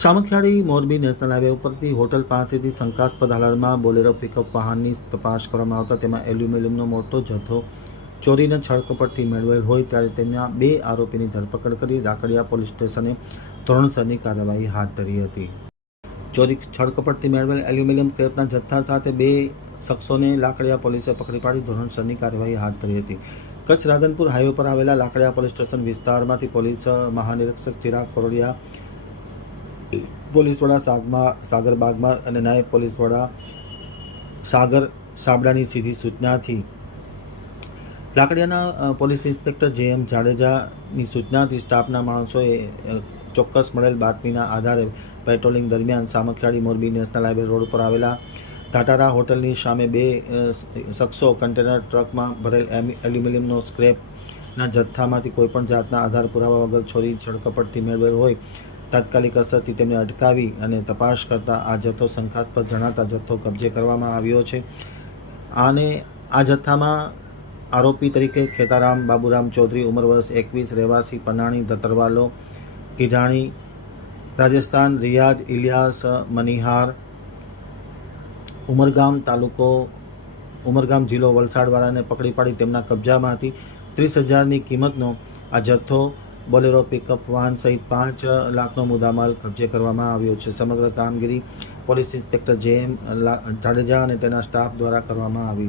Samakhiyali Morbi national highway ઉપરથી hotel પાસેથી શંકાસ્પદ હાલતમાં બોલેરો પિકઅપ વાહનની તપાસ કરવામાં આવતા તેમાં એલ્યુમિનિયમનો મોટો જથ્થો ચોરીને છળકપટથી મેળવેલ હોય ત્યારે તેમના 2 આરોપીની ધરપકડ કરી રાકડિયા પોલીસ સ્ટેશને ધોરણસરની કાર્યવાહી હાથ ધરી હતી. ચોરી છળકપટથી મેળવેલ એલ્યુમિનિયમ ક્રેપના જથ્થા સાથે 2 શખ્સોને લાકડિયા પોલીસે પકડી પાડી ધોરણસરની કાર્યવાહી હાથ ધરી હતી. કચ્છ રાધનપુર હાઈવે પર આવેલા લાકડિયા પોલીસ સ્ટેશન વિસ્તારમાંથી પોલીસ મહાનિરીક્ષક ચિરાગ કોરડિયા, પોલીસ વડા સાગર બાગમાર અને નાયબ પોલીસ વડા સાગર સાબડાની સીધી સૂચનાથી લાકડિયાના પોલીસ ઇન્સ્પેક્ટર જે.એમ. જાડેજાની સૂચનાથી સ્ટાફના માણસોએ ચોક્કસ મળેલ બાતમીના આધારે પેટ્રોલિંગ દરમિયાન Samakhiyali Morbi national highway road પર આવેલા ટાટારા હોટલની સામે 2 શખ્સો કન્ટેનર ટ્રકમાં ભરેલ એલ્યુમિનિયમનો સ્ક્રેપના જથ્થામાંથી કોઈપણ જાતના આધાર પુરાવા વગર ચોરી છળકપટથી મેળવેલ હોય તાત્કાલિક અસરથી તેમને અટકાવી અને તપાસ કરતા આ જથ્થો શંકાસ્પદ જણાતા જથ્થો કબજે કરવામાં આવ્યો છે. આ જથ્થામાં આરોપી તરીકે ખેતારામ બાબુરામ ચૌધરી, ઉંમર વર્ષ 21, રહેવાસી પનાણી ધતરવાલો, કીઢાણી, રાજસ્થાન, રિયાઝ ઇલિયાસ મનીહાર, ઉમરગામ જિલ્લો વલસાડવાળાને પકડી પાડી તેમના કબજામાંથી 30,000ની કિંમતનો આ જથ્થો બોલેરો પિકઅપ વાહન સહિત 5 લાખનો મુદ્દામાલ કબજે કરવામાં આવ્યો છે. સમગ્ર કામગીરી પોલીસ ઇન્સ્પેક્ટર જે.એમ. જાડેજા અને તેના સ્ટાફ દ્વારા કરવામાં આવી.